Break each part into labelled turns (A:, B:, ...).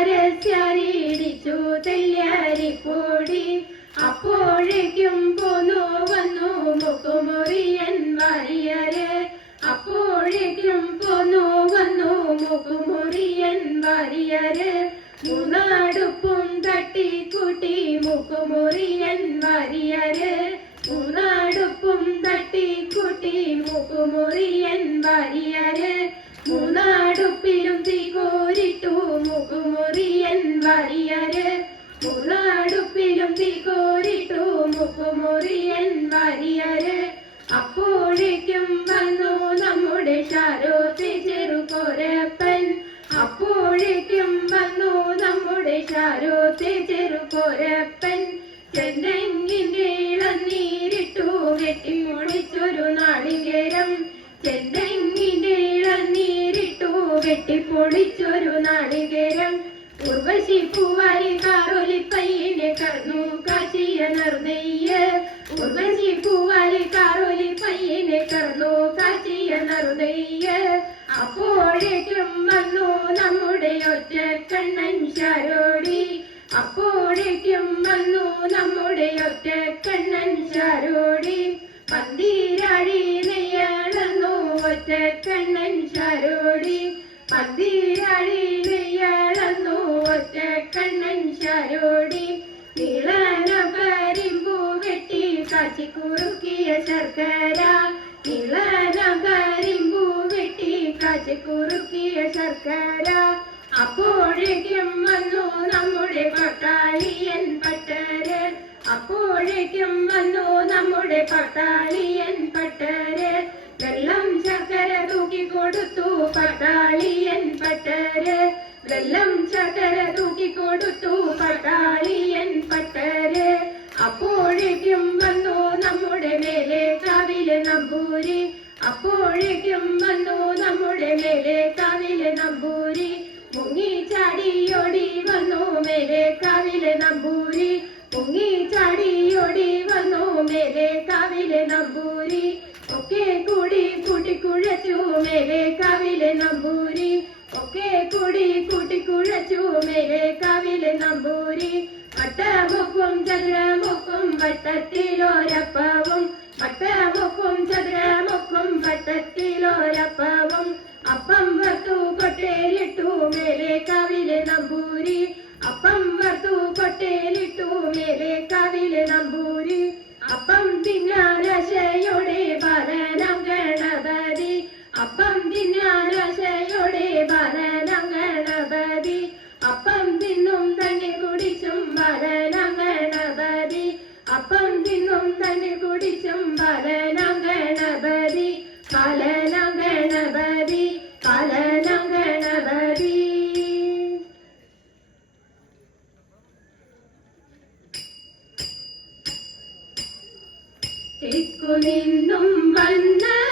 A: പരസ്യരീടിച്ചു തെല്യാരിക്കൂടി അപ്പോഴേക്കും പോന്നു വന്നു മുക്കുമുറിയൻ വാരിയരെ. അപ്പോഴേക്കും പോന്നു വന്നു മുക്കുമുറിയൻ വാരിയരെ. മൂന്നാടുപ്പും തട്ടിക്കൂട്ടി മുക്കുമുറിയൻ വാരിയരെ. മൂന്നാടുപ്പും തട്ടിക്കൂട്ടി മുക്കുമുറിയൻ വാരിയരെ. മൂന്നാടുപ്പിലും തീ മുഖുമുറിയൻ വാരിയര്. മൂന്നാടുപ്പിലും തീ മുഖുമുറിയൻ മുക്കുമുറിയൻ അപ്പോഴേക്കും വന്നു നമ്മുടെ ഷാരോത്തി ചെറുകൊരപ്പൻ. അപ്പോഴേക്കും വന്നു നമ്മുടെ ഷാരോത്തി ചെറുകൊരപ്പൻ. ചെന്തെങ്ങിന്റെ ഇളനീരിട്ടു കെട്ടിമുടിച്ചൊരു നാളികേരം. ചെന്തെങ്ങിന്റെ ഇളനീരിട്ടു നാടികേരം ഉർവശി പൂവാലി കാറൊലി പയ്യനെ കറന്നു കാശിയ നറുനെയ്യ്. ഉർവശി പൂവാലി കാറൊലി പയ്യനെ കറന്നു കാശിയ നറുനെയ്യ. അപ്പോഴേക്കും വന്നു നമ്മുടെ ഒറ്റ കണ്ണൻ ശാരോടി. അപ്പോഴേക്കും വന്നു നമ്മുടെ ഒറ്റ കണ്ണൻ ശാരോടി. പന്തീരാഴി നെയ്യാണെന്നു ഒറ്റ കണ്ണൻ ശാരോടി. പന്തീരാഴി നെയ്യാളന്നു ഒറ്റ കണ്ണൻ ശരോടി നീളന കരിമ്പു വെട്ടി ശർക്കര നീളന കരിമ്പു വെട്ടി ശർക്കര. അപ്പോഴേക്കും വന്നു നമ്മുടെ പട്ടാളിയൻ പട്ടര്. അപ്പോഴേക്കും വന്നു നമ്മുടെ പട്ടാളിയൻ പട്ടര്. വെള്ളം ചക്കര തൂക്കി കൊടുത്തു പട്ടാളിയൻ പട്ടര്. അപ്പോഴേക്കും വന്നു നമ്മുടെ മേലെ കാവിലെ നമ്പൂരി. അപ്പോഴേക്കും വന്നു നമ്മുടെ മേലെ കാവിലെ നമ്പൂരി. മുങ്ങി ചാടിയോടി വന്നു മേലെ കാവിലെ നമ്പൂരി. മുങ്ങി ചാടിയോടി വന്നു മേലെ കാവിലെ നമ്പൂരി. ഒക്കെ കൂടി കൂട്ടിക്കുഴച്ചു മേലെ കാവിലെ നമ്പൂരി. കൂടി കൂട്ടിക്കുഴച്ചു മേലെ കവില നമ്പൂരി. വട്ടമുക്കും ചതുരമുക്കും വട്ടത്തിലോരപ്പവും. വട്ടമുക്കും ചതുരമുക്കും വട്ടത്തിലോരപ്പവും. അപ്പം വർത്തു കൊട്ടേലിട്ടു മേലെ കവില നമ്പൂരി. അപ്പം വർത്തു കൊട്ടേലിട്ടു മേലെ കവില നമ്പൂരി. അപ്പം തിന്നാനശയോടെ തെക്കു നിന്നും വന്നണഞ്ഞ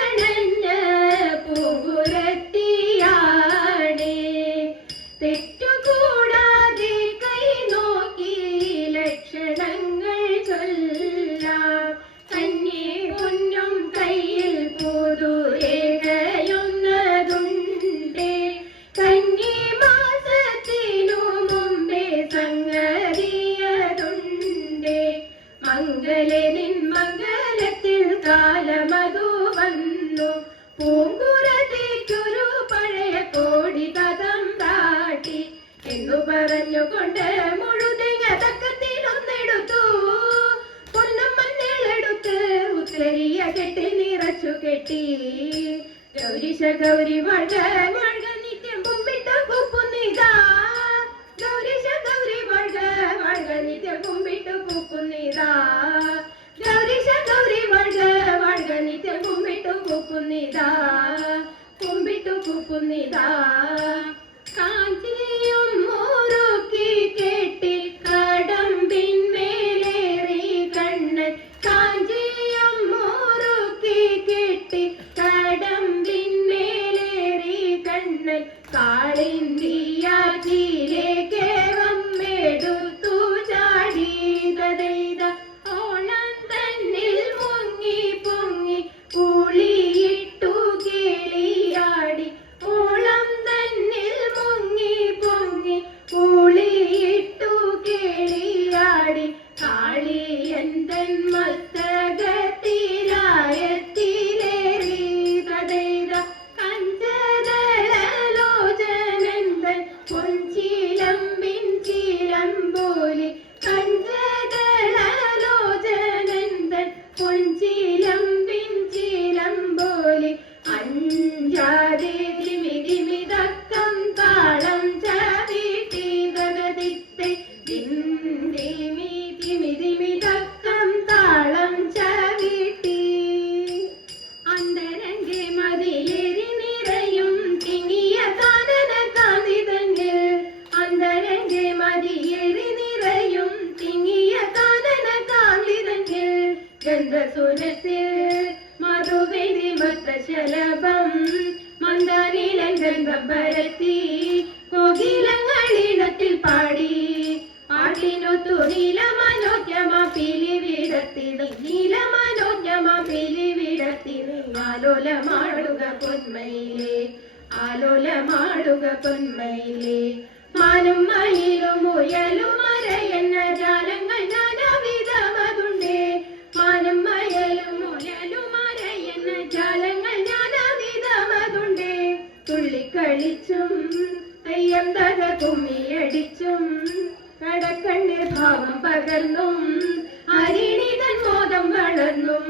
A: గట్టి నీరచ్చు గట్టి గౌరీశ గౌరీ వడ వడ నిత్యం గుంబిట్ట గుప్పు నీదా గౌరీశ గౌరీ వడ వడ నిత్యం గుంబిట్ట గుప్పు నీదా గౌరీశ గౌరీ వడ వడ నిత్యం గుంబిట్టు గుప్పు నీదా గుంబిట్టు గుప్పు నీదా മന്ദസുരത്തിൽ മധുവിധി മത്തശലഭം മന്ദാനിലംഗം പരത്തി കോകിലങ്ങളിടത്തിൽ പാടി. പാട്ടിനൊത്തു നീലമനോജ്ഞമ പിലിവിടത്തിനി ആലോല മാടുക ആലോലമാടുക പൊന്മയിലേ ആലോലമാടുക പൊന്മയിലേ. മാനും മയിലും മുയലും മരയെന്ന ജാലങ്ങൾ തക കുമ്മിയടിച്ചും കടക്കണ്ണിൽ ഭാവം പകർന്നും അരിണിതൻ മോദം വളർന്നും.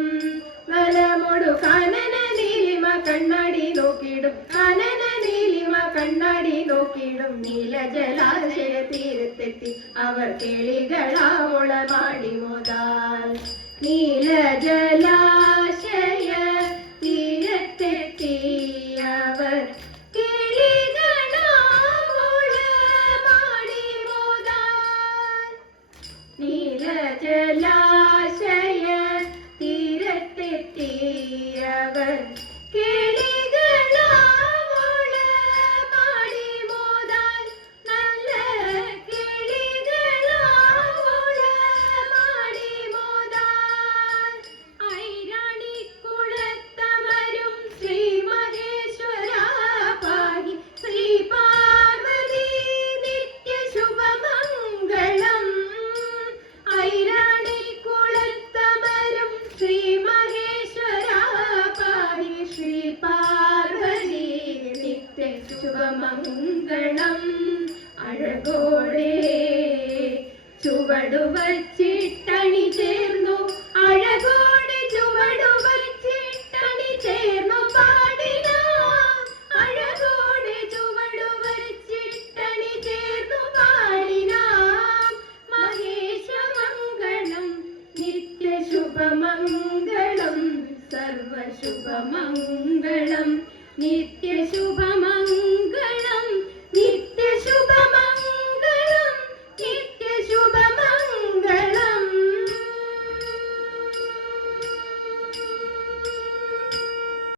A: നലമൊടു കാനന നീലിമ കണ്ണാടി നോക്കിടും കാനന നീലിമ കണ്ണാടി നോക്കിടും നീലജലാശയ തീരത്തെത്തി അവർ കിളികളാവുളമാടി മോതാൽ. നീലജലാശയ ചെലാ ശുഭമംഗളം അഴകോടെ. ചുവടു വച്ചിട്ടണി ചേർന്നു. അഴകോടെ ചുവടു വച്ചിട്ടണി ചേർന്നു പാടിന. അഴകോടെ ചുവടു വച്ചിട്ടണി ചേർന്നു പാടിന. മഹേശമംഗളം നിത്യശുഭമംഗളം സർവശുഭമംഗളം. നിത്യശുഭമംഗളം നിത്യശുഭമ